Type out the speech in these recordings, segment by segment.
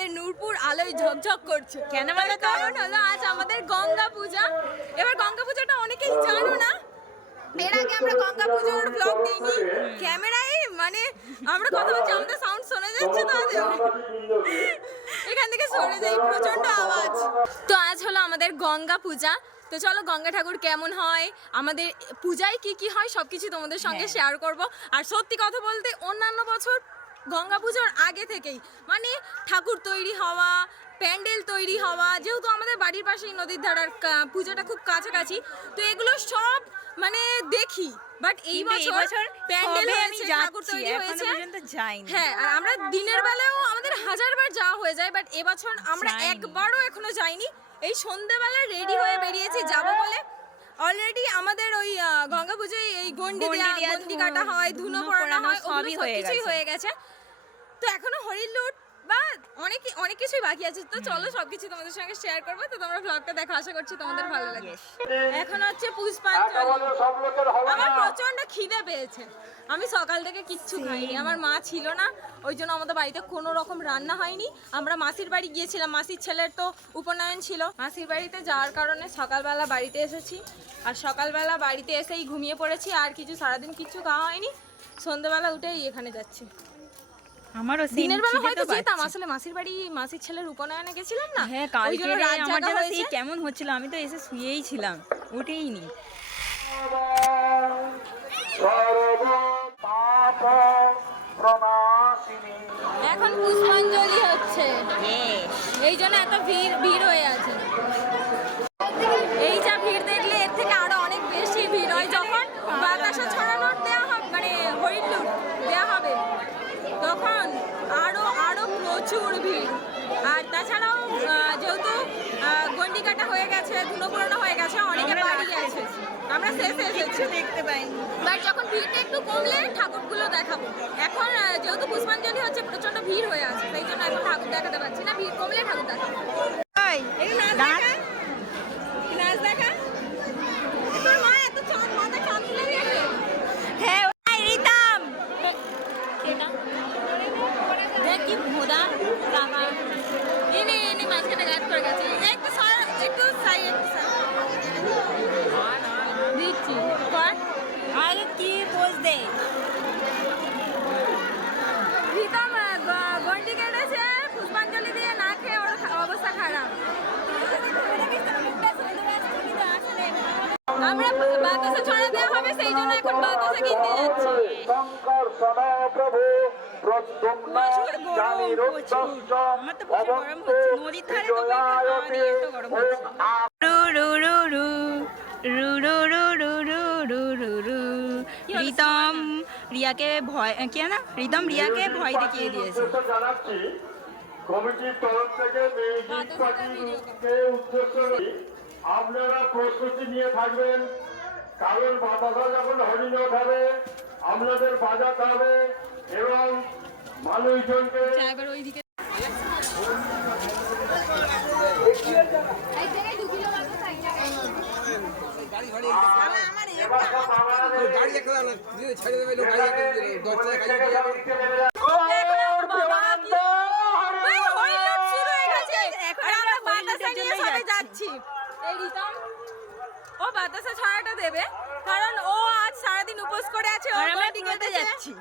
আমাদের নূরপুর আলোয় ঝকঝক করছে। কেন বলো তো? কারণ হলো আজ আমাদের গঙ্গা পূজা। এবার গঙ্গা পূজাটা অনেকেই জানো না, এর আগে আমরা গঙ্গা পুজোর ব্লগ দিইনি। ক্যামেরায় মানে আমরা কথা বলছি, আমাদের সাউন্ড শোনা যাচ্ছে তো? এখান থেকে সরে যাই, প্রচন্ড আওয়াজ। তো আজ হলো আমাদের গঙ্গা পূজা। তো চলো গঙ্গা ঠাকুর কেমন হয়, আমাদের পূজায় কি কি হয় সবকিছু তোমাদের সঙ্গে শেয়ার করব। আর সত্যি কথা বলতে অন্যান্য বছর গঙ্গা পুজোর আগে থেকেই মানে ঠাকুর তৈরি হওয়া, প্যান্ডেল তৈরি হওয়া, যেহেতু আমাদের বাড়ির পাশেই নদীর ধারার পূজাটা খুব কাছাকাছি, তো এগুলো সব মানে দেখি। বাট এই বছর প্যান্ডেল হয়েছে, ঠাকুর তৈরি হয়েছে, হ্যাঁ, আর আমরা দিনের বেলাও আমাদের হাজারবার যাওয়া হয়ে যায়, বাট এবছর আমরা একবারও এখনো যাইনি। এই সন্ধ্যেবেলা রেডি হয়ে বেরিয়েছি যাবো বলে। অলরেডি আমাদের ওই গঙ্গা পুজোয় এই গন্ডি কাটা হয়, ধুনো পড়ানো হয়, সবই হয়ে গেছে। তো এখনো হরির লুট বা অনেক কিছুই বাকি আছে। তো চলো সবকিছু তোমাদের সঙ্গে শেয়ার করবো। তো তোমরা ব্লগটা দেখো, আশা করছি তোমাদের ভালো লাগে। এখন হচ্ছে পুষ্পাঞ্জলি। আমার প্রচন্ড খিদে পেয়েছে, আমি সকাল থেকে কিচ্ছু খাইনি। আমার মা ছিল না, ওই জন্য আমাদের বাড়িতে কোনো রকম রান্না হয়নি। আমরা মাসির বাড়ি গিয়েছিলাম, মাসির ছেলের তো উপনয়ন ছিল। মাসির বাড়িতে যাওয়ার কারণে সকালবেলা বাড়িতে এসেছি, আর সকালবেলা বাড়িতে এসেই ঘুমিয়ে পড়েছি। আর কিছু সারাদিন কিচ্ছু খাওয়া হয়নি। সন্ধ্যেবেলা উঠেই এখানে যাচ্ছি। আমারও দিনের বেলা হয়তো যেতাম, আসলে মাসির বাড়ি মাসির ছেলের উপনয়নে গেছিলাম না। হ্যাঁ, কালকে আমার জানা সেই কেমন হচ্ছিল, আমি তো এসে শুয়েই ছিলাম, উঠেইনি। এখন পুষ্পাঞ্জলি হচ্ছে, এই জন্য এত ভিড় হয়ে আছে। এই যা ভিড় দেখলে এর থেকে আরো অনেক বেশি ভিড় হয় যখন বাতাসা ছড়ানোর দেওয়া হবে, মানে হরিণ লুট দেওয়া হবে, তখন আরো প্রচুর ভিড়। আর তাছাড়াও যেহেতু গন্ডি কাটা হয়ে গেছে, ধুনো পোড়ানো হয়ে গেছে, অনেকে বাড়ি গেছে, আমরা শেষে এসেছি, দেখতে পাইনি। বাট যখন ভিড়টা একটু কমলে ঠাকুরগুলো দেখাবো। এখন যেহেতু পুষ্পাঞ্জলি হচ্ছে, প্রচন্ড ভিড় হয়ে আছে, সেই জন্য এখন ঠাকুর দেখাতে পারছি না। ভিড় কমলে ঠাকুর দেখাবো। নাচ দেখা তোর মা এত মাথা চাঁদ তুলে দিয়েছে। হ্যাঁ, রিতাম দেখ কি ভোদা টাকা এনে মাঝখানে গাছ করে গেছে। একটু সাই দিচ্ছি কর। আরে কি পোজ দে। রিতম গন্ডি কেটেছে, পুষ্পাঞ্জলি দিয়ে না খেয়ে ওর অবস্থা খারাপ। আমরা বাতাসা ছড়া দেওয়া হবে, সেই জন্য এখন বাতাসা কিনতে যাচ্ছি। আমার তো প্রচুর গরম হচ্ছে, নদীর ধারে তো এত গরম হচ্ছে। রিতম রিয়াকে ভয় রিতম রিয়াকে ভয় দেখিয়ে দিয়েছে। কমিটির তরফ থেকে মিউজিক পার্টিকে উদ্দেশ্য আপনারা প্রস্তুতি নিয়ে থাকবেন, কারণ বাতাসা যখন হরিণ ওঠাবে আপনাদের বাজাতে হবে এবং মানুষজনকে ও বাতাসা ছড়াটা দেবে, কারণ ও আজ সারাদিন উপোস করে আছে, যাচ্ছি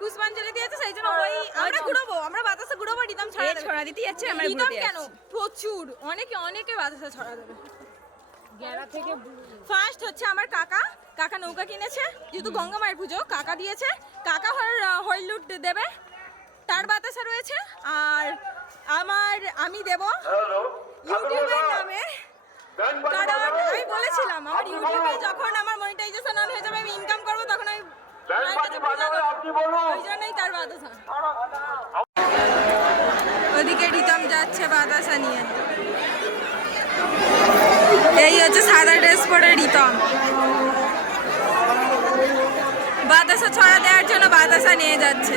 পুষ্পাঞ্জলি দিয়েছে, সেই জন্য ওই আমরা ঘুরবো, আমরা বাতাসা ঘুরবো, রিতম ছড়া দিতে যাচ্ছে। আমরা রিতম কেন, প্রচুর অনেকে বাতাসা ছড়া দেবে। ফার্স্ট হচ্ছে আমার কাকা নৌকা কিনেছে, যেহেতু গঙ্গা মায়ের পুজো, কাকা দিয়েছে। কাকা হরিলুট দেবে, তার বাতাসা রয়েছে। আর আমি দেব ইউটিউবের নামে, কারণ আমি বলেছিলাম আমার ইউটিউবে যখন আমার মনিটাইজেশন অন হয়ে যাবে, আমি ইনকাম করবো, তখন আমি ওই জন্যই তার বাতাসা। ওদিকে রিতম যাচ্ছে বাতাসা নিয়ে। এই হচ্ছে সাদা ড্রেস পরে রিতম, বাতাসা ছড়া দেওয়ার জন্য বাতাসা নিয়ে যাচ্ছে।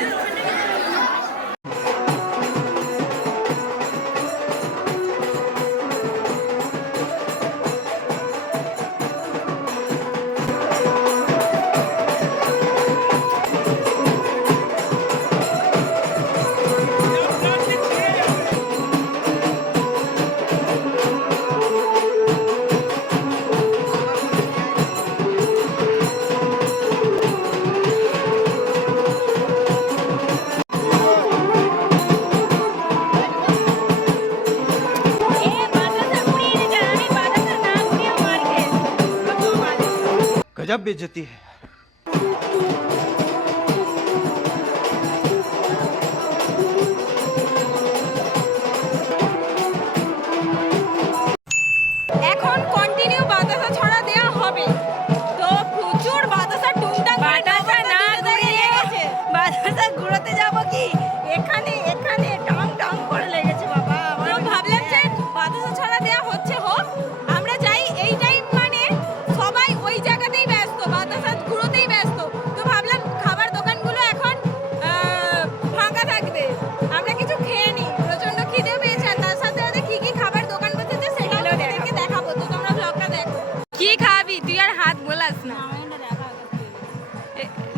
गजब बेइज्जती है। এখন কন্টিনিউ বাতাসা ছড়া দেওয়া হবে, তো প্রচুর বাতাসা টুংটাং করে বাতাসা না দাঁড়িয়ে লেগেছে। বাতাসা ঘুরোতে যাব কি, এখানে এখানে টং টং করে লেগেছে বাবা তো ভাবলাম যে বাতাসা ছড়া দেওয়া হচ্ছে হোক, আমরা যাই। এই টাইম মানে সবাই ওই জায়গাতেই ব্যস্ত, বাতাসা ঘুরোতেই ব্যস্ত। তো ভাবলাম খাবার দোকানগুলো এখন ফাঁকা থাকবে, আমরা কিছু খেয়ে নিই। প্রচন্ড খিদে পেয়েছে, আর তার সাথে সাথে কি কি খাবার দোকান বসেছে সেটাও তোমাদেরকে দেখাবো। তো তোমরা ব্লগটা দেখো। কি খাবি তুই? আর হাত বোলাস না,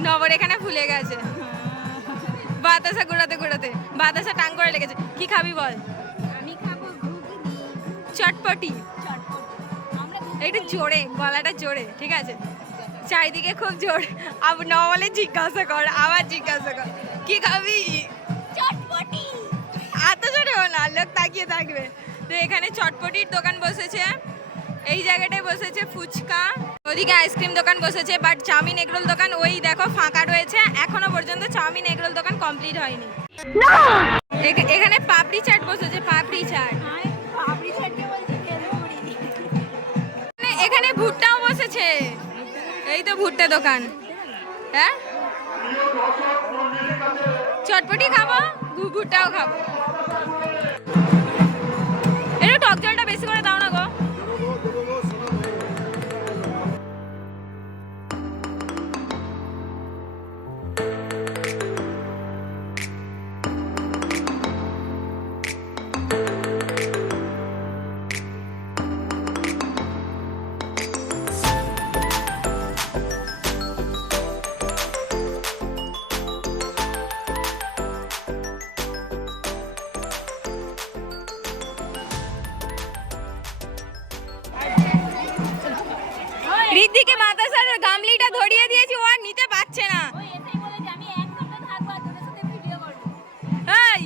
নবর এখানে ফুলে গেছে বাতাসা ঘুরাতে ঘুরাতে, বাতাসা টাং করে লেগেছে। কি খাবি বল? আমি খাবো ঘুগনি চটপটি। আমরা একটু জোরে, গলাটা জোরে, ঠিক আছে? চারিদিকে খুব জোরে। আবার না বলে জিজ্ঞাসা কর, আবার জিজ্ঞাসা কর কি খাবি? চটপটি। এত জোরে না, লোক তাকিয়ে থাকবে। তো এখানে চটপটির দোকান বসেছে, এই জায়গাটায় বসেছে ফুচকা, ওদিকে আইসক্রিম দোকান বসেছে, বাট চাউমিন এগরোল দোকান ওই দেখো ফাঁকা রয়েছে। এখনো পর্যন্ত চাউমিন এগরোল দোকান কমপ্লিট হয়নি। এখানে পাপড়ি চাট বসেছে, পাপড়ি চাট। পাপড়ি চাটকে বলছি ভেলপুরি। এখানে ভুট্টাও বসেছে, এই তো ভুট্টা দোকান। হ্যাঁ, চটপটি খাবো, ভুট্টাও খাবো। একটু টক জলটা বেশি করে দাও না গো। ঋদ্ধিকে বাতাসার গামলিটা ধরিয়ে দিয়েছি, ও আর নিতে পারছে না। ওই এটাই বলে যে আমি এক সপ্তাহ থাকবো আর তোদের সাথে ভিডিও করবো। এই,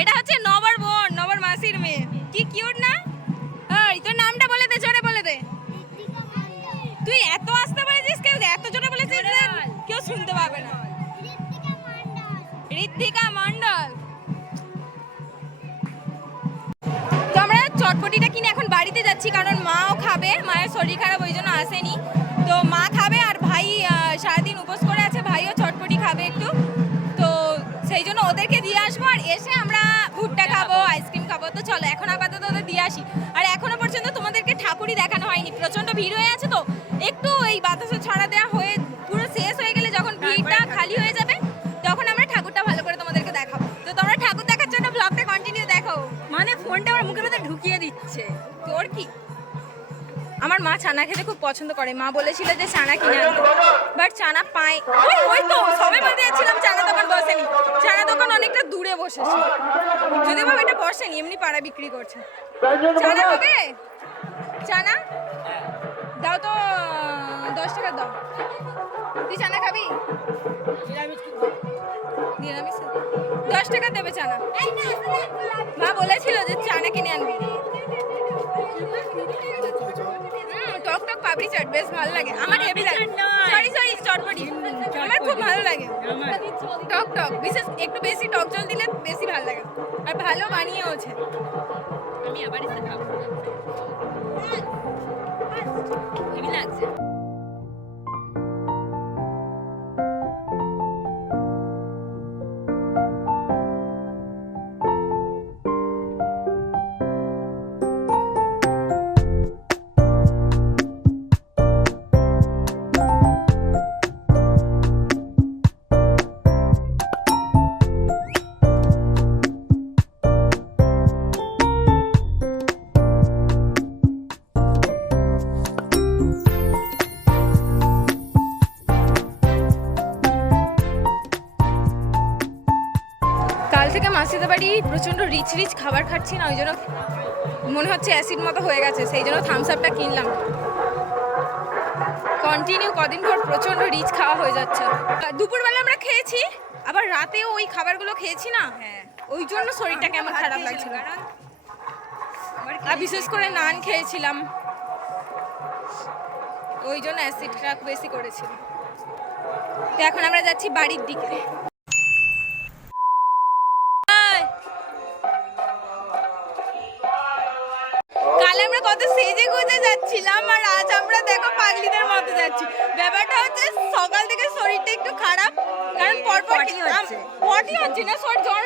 এটা হচ্ছে নবর বোন, নবর মাসির মেয়ে। কি কিউট না? এই তোর নামটা বলে দে, জোরে বলে দে। তুই এত আসতে বলেছিস, কেউ এত জোরে বলেছিস যে কেউ শুনতে পাবে না। ঋদ্ধিকা মণ্ডল। তো আমরা চটপটিটা কিনে এখন বাড়িতে যাচ্ছি, কারণ মাও খাবে, মায়ের শরীর খারাপ ওই জন্য আসেনি। তো মা খাবে আর ভাই সারাদিন উপোস করে আছে, ভাইও চটপটি খাবে একটু। তো সেই জন্য ওদেরকে দিয়ে আসবো, আর এসে আমরা ভুট্টা খাবো, আইসক্রিম খাবো। তো চলো এখন আপাতত ওদের দিয়ে আসি। আর এখনো পর্যন্ত তোমাদেরকে ঠাকুরই দেখানো হয়নি, প্রচন্ড ভিড় হয়ে আছে। তো একটু এই বাতাসা ছড়া দেওয়া হয়ে পুরো শেষ হয়ে গেলে, যখন ভিড়টা খালি হয়ে যাবে, তখন আমরা ঠাকুরটা ভালো করে তোমাদেরকে দেখাবো। তো তোমরা ঠাকুর দেখার জন্য ব্লগটা কন্টিনিউ দেখো। মানে ফোনটা আমার মুখের ভেতরে ঢুকিয়ে দিচ্ছে। তোর কি? আমার মা চানা খেতে খুব পছন্দ করে, মা বলেছিল যে চানা কিনে আনতে, বাট চানা পাই। ওই তো সবে বলতে যাচ্ছিলাম চানা দোকান বসেনি, চানা দোকান অনেকটা দূরে বসেছে। যদি ভাবে এটা বসেনি, এমনি পাড়া বিক্রি করছে। চানা খাবে? চানা দাও তো, 10 টাকা দাও। তুই চানা খাবি? নিরামিষ 10 টাকা দেবে চানা। মা বলেছিল যে চানা কিনে আনবি। টক টক পাপড়ি চাট বেশ ভালো লাগে আমার, হেভি লাগে। সরি সরি, চটপটি আমার খুব ভালো লাগে। টক টক, বিশেষ একটু বেশি টক জল দিলে বেশি ভালো লাগে, আর ভালো বানিয়েওছে। আমি আবার এসে খাবো। হেভি লাগছে। কাল থেকে মাসিদের বাড়ি প্রচণ্ড রিচ রিচ খাবার খাচ্ছি না, ওই জন্য মনে হচ্ছে অ্যাসিড মতো হয়ে গেছে, সেই জন্য থামস আপটা কিনলাম। কন্টিনিউ কদিন পর প্রচণ্ড রিচ খাওয়া হয়ে যাচ্ছে। দুপুরবেলা আমরা খেয়েছি, আবার রাতেও ওই খাবারগুলো খেয়েছি না, ওই জন্য শরীরটা কেমন খারাপ লাগছিল। আর বিশেষ করে নান খেয়েছিলাম, ওই জন্য অ্যাসিডটা বেশি করেছিল। তো এখন আমরা যাচ্ছি বাড়ির দিকে। কাল আমরা কত সেজে গুজে যাচ্ছিলাম আর আজ আমরা দেখো পাগলিদের মতো যাচ্ছি। ব্যাপারটা হচ্ছে সকাল থেকে শরীরটা একটু খারাপ, কারণ পরপর পটি হচ্ছে না, জ্বর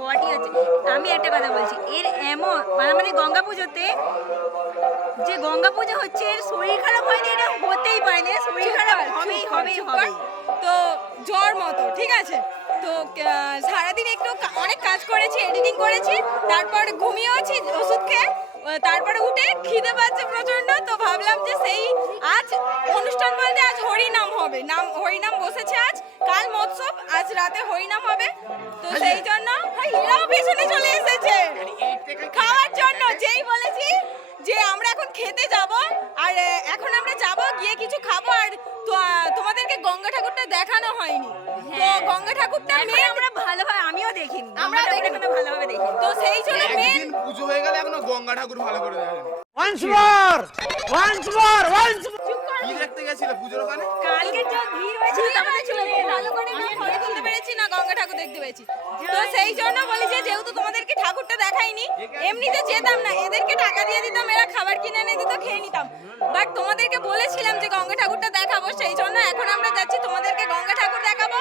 পটি হচ্ছে। আমি একটা কথা বলছি, এর এমন মানে গঙ্গা পুজোতে যে গঙ্গা পুজো হচ্ছে, এর শরীর খারাপ হয়নি, এটা হতেই পারে না, শরীর খারাপ হবেই হবেই হবে। তো জ্বর মতো, ঠিক আছে। তো সারাদিন একটু অনেক কাজ করেছি, এডিটিং করেছি, তারপর ঘুমিয়েছি ওষুধ খেয়ে, তারপরে উঠে খিদে পাচ্ছে প্রচন্ড। তো ভাবলাম যে সেই আজ অনুষ্ঠান বলতে আজ হরিনাম হবে, হরিনাম বসেছে আজ, কাল মৎসব, আজ রাতে হরিনাম হবে। তো সেই জন্য এরাও পেছনে চলে এসেছে খাওয়ার জন্য। যেই বলেছি যে আমরা এখন খেতে যাব, আর এখন আমরা যাব গিয়ে কিছু খাবো, আর তোমাদেরকে গঙ্গা ঠাকুরটা দেখানো হয়নি। তো গঙ্গা ঠাকুরটা মেয়ে আমরা ভালোভাবে, আমিও দেখিনি, আমরা এখনো ভালোভাবে দেখিনি। তো সেই জন্য মেন একদিন পুজো হয়ে গেলে এখনো গঙ্গা ঠাকুর ভালো করে দেখেন। কি দেখতে গেছিল পুজোর ওখানে? কালকে যে ভিড় হয়েছিল তারপরে চলে গেলাম। ভালো করে না ফটো তুলতে পেরেছি না গঙ্গা ঠাকুর দেখতে পেয়েছি। তো সেই জন্য বলি যে যেহেতু তোমাদেরকে ঠাকুরটা দেখাইনি, এমনিতে যেতাম না, এদেরকে টাকা দিয়ে দিতাম, এরা খাবার কিনে এনে দিত, খেয়ে নিতাম। বাট তোমাদেরকে বলেছিলাম যে গঙ্গা ঠাকুরটা দেখাবো, সেই জন্য এখন আমরা যাচ্ছি তোমাদেরকে গঙ্গা ঠাকুর দেখাবো,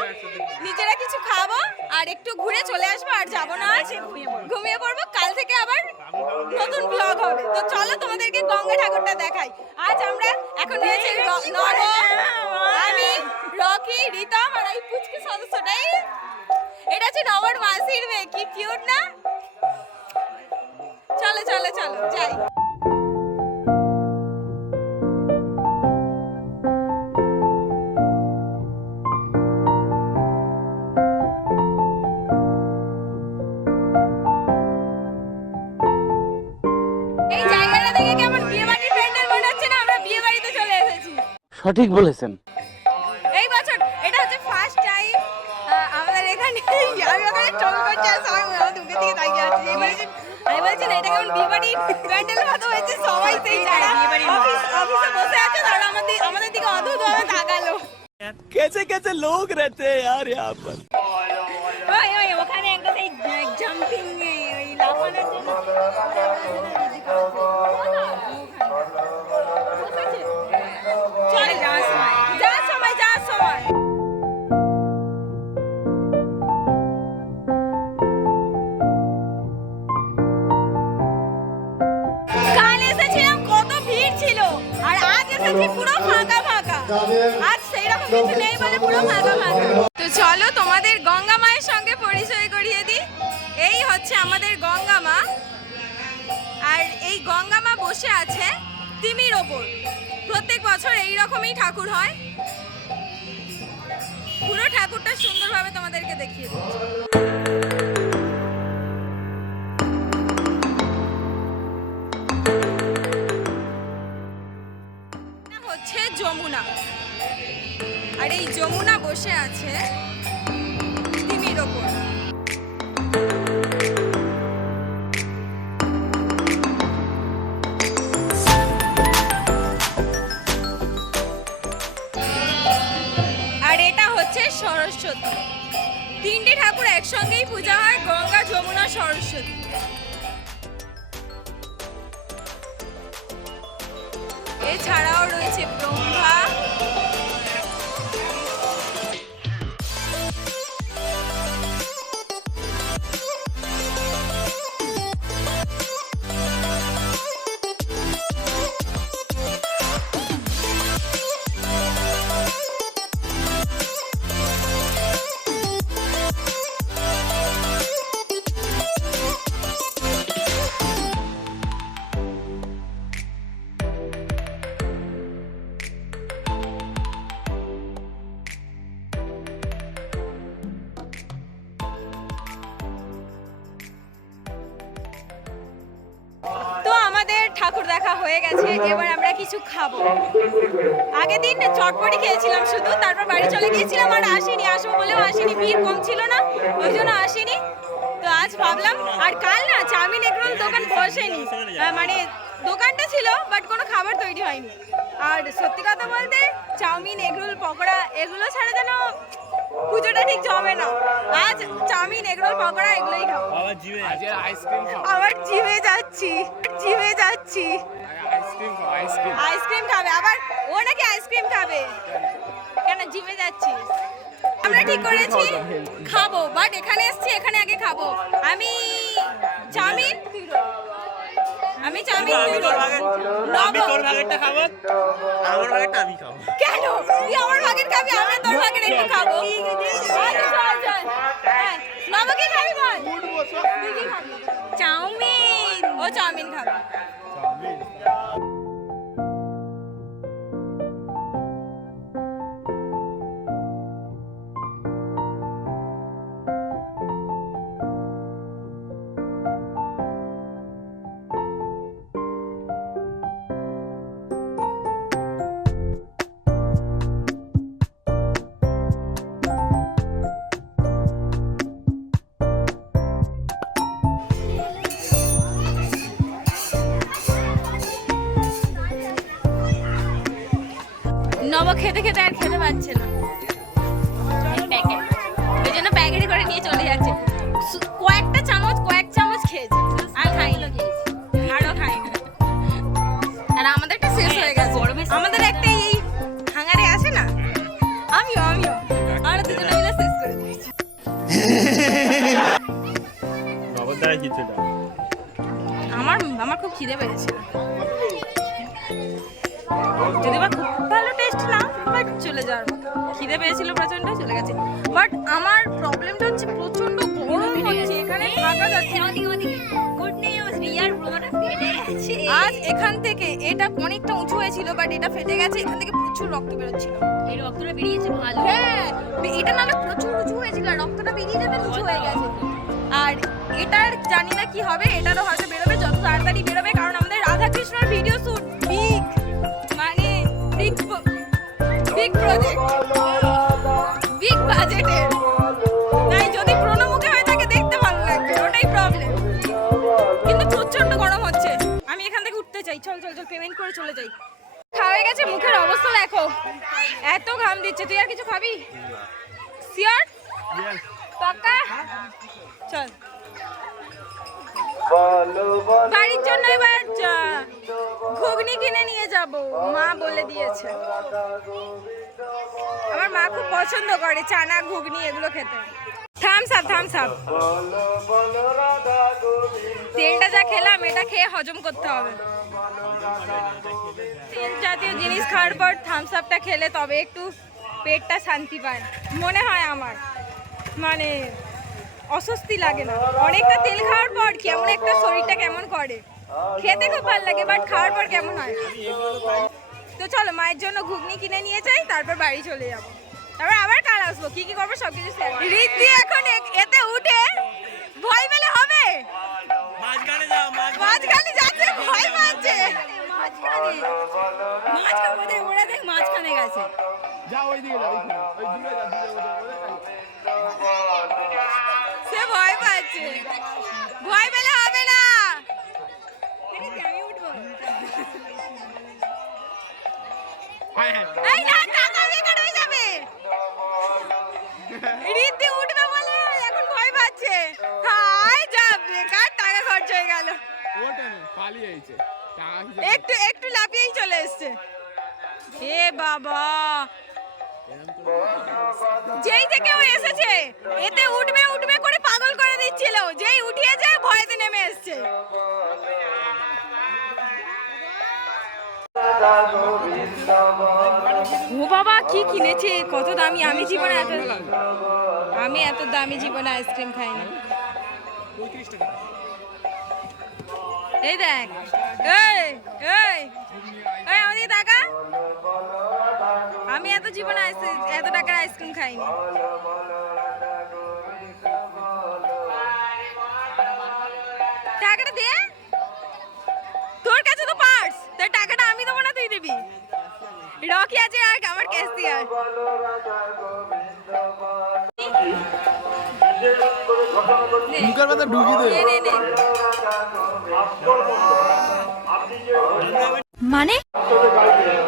নিজেরা কিছু খাবো আর একটু ঘুরে চলে আসবো, আর যাবো না, আছে ঘুমিয়ে পড়বো। কাল থেকে আবার নতুন ব্লগ হবে। তো চলো তোমাদেরকে গঙ্গা ঠাকুরটা দেখাই। আজ আমরা এখন রয়েছে নব, আমি, রকি, রিতম আর এই পুচকি সদস্যটাই। এটা হচ্ছে নবর মাসির মেয়ে, কি কিউট না? চলো চলো চলো যাই। এই জায়গাটা দেখে কেমন বিয়ে বাড়ির প্যান্ডেল মনে হচ্ছে না? আমরা বিয়ে বাড়িতে চলে এসেছি। সঠিক বলেছেন। এই বছর এটা হচ্ছে ফার্স্ট টাইম আমাদের এখানে। আমি ওখানে টোল করছি আর সবাই আমার দুঃখের দিকে তাকিয়ে আছে। আমি বলছি না এটা কেমন বিয়ে বাড়ির প্যান্ডেলের মতো হয়েছে। সবাই সেই যারা অফিসে বসে আছে তারা আমাদের দিকে অদ্ভুতভাবে তাকালো। कैसे कैसे लोग रहते हैं यार यहाँ पर। ওই ওই ওখানে একটা সেই জাম্পিং, ওই লাফানোর জন্য চলে যাওয়ার সময় যাওয়ার সময় কাল এসেছিলাম কত ভিড় ছিল, আর আজ এসেছি পুরো ফাঁকা ফাঁকা। আজ সেইরকম কিছু নেই বলে পুরো ফাঁকা ফাঁকা। তো চলো তোমাদের গঙ্গা মায়ের সঙ্গে পরিচয় করিয়ে দিই। এই হচ্ছে আমাদের গঙ্গা মা, আর এই গঙ্গা মা বসে আছে তিমির ওপর। প্রত্যেক বছর এই রকমই ঠাকুর হয়। পুরো ঠাকুরটা সুন্দরভাবে তোমাদেরকে দেখিয়ে দিচ্ছি। হচ্ছে যমুনা, আর এই যমুনা বসে আছে তিমির ওপর। আর এটা হচ্ছে সরস্বতী। তিনটে ঠাকুর একসঙ্গেই পূজা হয়, গঙ্গা, যমুনা, সরস্বতী। এছাড়াও রয়েছে ব্রহ্মা, ঠাকুর দেখা হয়ে গেছে, এবার আমরা কিছু খাবো। আগের দিন চটপটি খেয়েছিলাম শুধু, তারপর বাড়ি চলে গিয়েছিলাম আর আসিনি, আসবো বলেও আসিনি, ভিড় কম ছিল না ওই জন্য আসিনি। তো আজ ভাবলাম, আর কাল না চাউমিন এগরোল দোকান বসেনি, মানে দোকানটা ছিল বাট কোনো খাবার তৈরি হয়নি। আর সত্যি কথা বলতে চাউমিন এগরোল পকোড়া এগুলো ছাড়া যেন পুজোটা ঠিক জমে না। আজ চাউমিন এগরোল পকোড়া এগুলোই খাবো। আজকে আইসক্রিম খাও, আবার জিমে যাচ্ছি। আইসক্রিম খাবে আবার, ও নাকি আইসক্রিম খাবে। কেন জিমে যাচ্ছিস? আমরা ঠিক করেছি খাবো, বাট এখানে এসছি, এখানে আগে খাবো। আমি চাউমিন, আমি চাউমিন, আমি তোর ভাগেরটা খাবো, আমার ভাগেরটা আমি খাবো। কেন তুই আমার ভাগের খাবি, আমরা তোর ভাগের একটু খাবো। হ্যাঁ, নব কি খাবি বল? তুই কি খাবি? চাউমিন। ও চাউমিন খাবে। নব খেতে খেতে আর খেতে পারছে না, ওই জন্য প্যাকেটে করে নিয়ে চলে যাচ্ছে। কয়েক চামচ খেয়েছে, আর খাইনি, আরও খাইনি। আর আমাদেরটা শেষ হয়ে গেছে। আমাদের একটা এই হাঙ্গারে আসে না, আমিও আমরা দুজনে মিলে শেষ করে দিয়েছি। বাবার দ্বারা কিছুটা আমার খুব খিদে পেয়েছিল, যদি বা খুব ভালো টেস্ট না, বাট চলে যাওয়ার মতো। খিদে পেয়েছিল প্রচন্ড, চলে গেছে। বাট আমার প্রবলেমটা হচ্ছে প্রচন্ড গরম হচ্ছে, এখানে থাকা যাচ্ছে না। গুড নিউজ, রিয়ার ব্রোটা ফেটে গেছে। আজ এখান থেকে এটা অনেকটা উঁচু হয়েছিল, বাট এটা ফেটে গেছে। এখান থেকে প্রচুর রক্ত বেরোচ্ছিল। এই রক্তটা বেরিয়েছে ভালো। হ্যাঁ, এটা নাহলে প্রচুর উঁচু হয়েছিল, আর রক্তটা বেরিয়ে যাবে, উঁচু হয়ে গেছে। আর এটার জানি না কি হবে, এটারও হয়তো বেরোবে, যত তাড়াতাড়ি বেরোবে। কারণ আমাদের রাধাকৃষ্ণর ভিডিও শুট মানে বিগ প্রজেক্ট, বিগ বাজেটের, তাই যদি প্রণমুখে হয়ে থাকে দেখতে ভালো লাগবে, ওটাই প্রবলেম। কিন্তু প্রচন্ড গরম হচ্ছে, আমি এখান থেকে উঠতে চাই। চল পেমেন্ট করে চলে যাই। খাওয়া হয়ে গেছে, মুখের অবস্থা দেখো, এত ঘাম দিচ্ছে। তুই আর কিছু খাবি? শিওর? পাক্কা? চল বাড়ির জন্য এবার ঘুগনি কিনে নিয়ে যাব, মা বলে দিয়েছে। আমার মা খুব পছন্দ করে চানা ঘুগনি এগুলো খেতে। Thums Up. তেলটা যা খেলাম, এটা খেয়ে হজম করতে হবে। তেল জাতীয় জিনিস খাওয়ার পর থামস আপটা খেলে তবে একটু পেটটা শান্তি পায় মনে হয় আমার, মানে অস্বস্তি লাগে না। অনেকটা তেল খাওয়ার পর কেমন একটা শরীরটা কেমন করে, খেতে খুব ভালো লাগে, বাট খাওয়ার পর কেমন হয়। তো চলো মায়ের জন্য ঘুগনি কিনে নিয়ে যাই, তারপর বাড়ি চলে যাবো। তারপর আবার কাল আসবো, কি করবো সবকিছু শেয়ার। রীতি এখন এতে উঠে ভয় পেলে হবে, মাঝখানে যাচ্ছে, ভয় পাচ্ছে। মাঝখানে গেছে। যা ওইদিকে যা, ওই দূরে যা, সে ভয় পাচ্ছে, ভয় পেলে হবে না। এই না, টাকা বেকার হয়ে যাবে। রীতি উঠবে বলে এখন ভয় পাচ্ছে। হায় যা বেকার, টাকা খরচ হয়ে গেল। ওটা না পালিয়ে আইছে, একটু লাফিয়েই চলে এসছে। এ বাবা, যেই থেকে ও এসেছে এতে উঠবে করে পাগল করে দিচ্ছিল, যেই উঠিয়েছে ভয়তে নেমে এসছে। ও বাবা কি কিনেছে, কত দামি। আমি এত দামি জীবনে আইসক্রিম খাইনি। এই দেখ, এই আমাদের টাকা, আমি এত জীবনে এত টাকার আইসক্রিম খাইনি। টাকাটা দে, তোর কাছে তো পার্স, তার টাকাটা আমি দেবো না, তুই দিবি। রকি আছে আর আমার ক্যাশিয়ার। মুখের কথা ঢুকি দে। নে, নে, নে। আপনি যে মানে আসলে গাইবেন,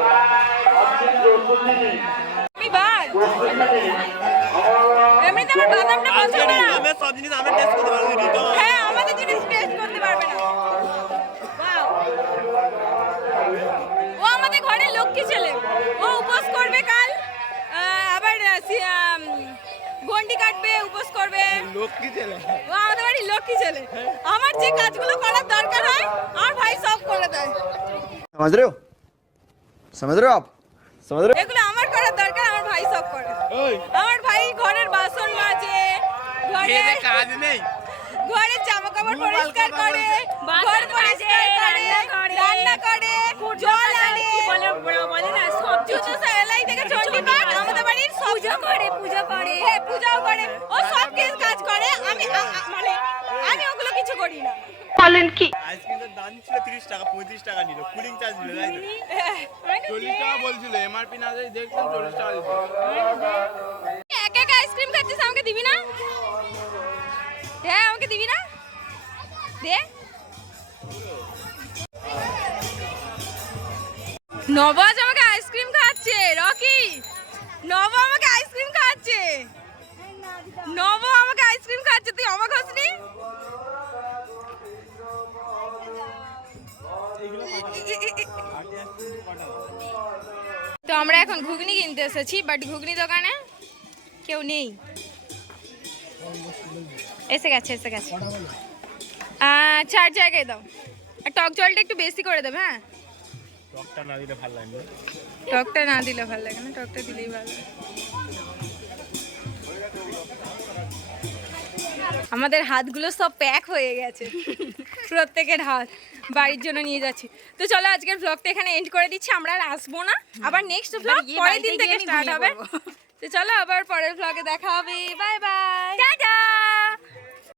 আপনি প্রস্তুতি নিন, আমি বাদ। প্রস্তুতি নিন। এমনিতে আমার বাদামটা আজকে পছন্দ না। রিদমের সব জিনিস আমরা টেস্ট করতে পারবো রিদম হ্যাঁ, আমাদের জিনিস টেস্ট করতে পারবে না। Wow! ও আমাদের ঘরের লক্ষ্মী ছেলে। ও উপোস করবে কাল। আবার গন্ডি কাটবে, উপোস করবে। লক্ষ্মী ছেলে। ও আমাদের বাড়ির লক্ষ্মী ছেলে। আমার যে কাজগুলো করার দরকার হয়, আমার ভাই সব করে দেয়। समझ रहे हो समझ रहे हो आप समझ रहे এগুলো আমার করার দরকার, আমার ভাই সব করে। ওই আমার ভাই ঘরের বাসন মাজে, খেয়ে দে, ঘরের কাজ নেই। ঘরের জামা কাপড় ভুলভাল পরিষ্কার কথা করে, বাসন ঘর মাজে, পরিষ্কার করে, রান্না করে, রান্না করে, জল আনে, কি বলে না সব জুতো সেলাই থেকে চণ্ডীপাঠ আমাদের বাড়ির সব পুজো করে পুজো করে হ্যাঁ, পূজাও করে। ও সব কিছু কাজ করে। আমি মানে আমি ওগুলো কিছু করি না। আইসক্রিমের দাম ছিল 30 টাকা 35 টাকা নিল কুলিং চার্জ নিল তাই তো 40 টাকা বলছিল, এমআরপি না যাই দেখলাম 40 টাকা দিত। একা একা আইসক্রিম খাচ্ছিস, আমাকে দিবি না? হ্যাঁ, আমাকে দিবি না? দে। নব আজ আমাকে আইসক্রিম খাচ্ছে। রকি, নব আমাকে আইসক্রিম খাচ্ছে। নব আমাকে আইসক্রিম খাচ্ছে, তুই আমাকে খাসনি? তো আমরা এখন ঘুগনি কিনতে এসেছি, বাট ঘুগনি দোকানে কেউ নেই। এসে গেছে, এসে গেছে। 4 জায়গায় দাও। আর টক জলটা একটু বেশি করে দেবে। হ্যাঁ, টকটা না দিলে ভালো লাগে না টকটা না দিলে ভালো লাগে না, টকটা দিলেই ভালো লাগে। আমাদের হাতগুলো সব প্যাক হয়ে গেছে, প্রত্যেকের হাত বাড়ির জন্য নিয়ে যাচ্ছি। তো চলো আজকের ব্লগটা এখানে এন্ড করে দিচ্ছি। আমরা আর আসবো না, আবার নেক্সট ব্লগ গিয়ে পরের বাড়িতে দিন গিয়ে থেকে আমি স্টার্ট ঘুমিয়ে হবে। পড়বো। তো চলো আবার পরের ব্লগে দেখা হবে। বাই।